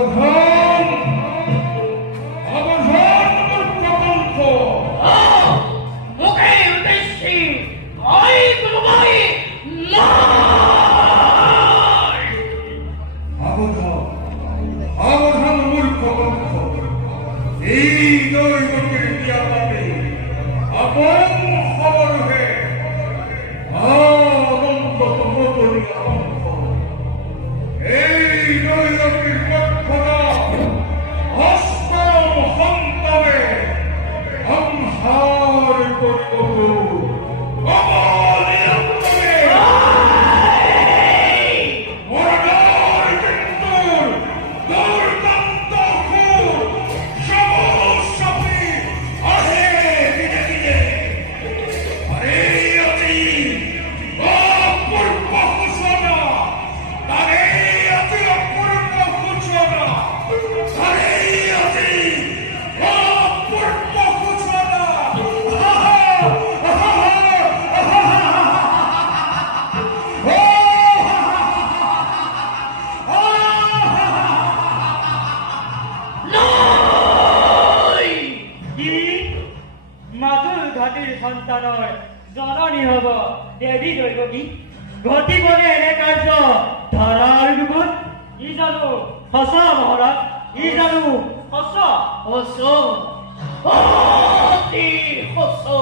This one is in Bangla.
অবধান অবধান মূর্খপন্থ মুখে উদ্দেশ্যে ভয় কোনো ভয় নয়। অবধান অবধান মূর্খপন্থ এই দৈবকের দিয়া পাবে আপন খবর হে অনন্ত মতনীয় অঙ্ক এই দৈবকের পক্ষতা অষ্টম সন্তমে সংহার করিব মাদুল ঘাটির সন্তানয় জননী হব দেবী দৈবকী ঘটি বলে এনে কাৰ্য ধৰাৰ যুগত ই জানো সঁচা মহাৰাজ ই জানো সঁচা অতি সঁচা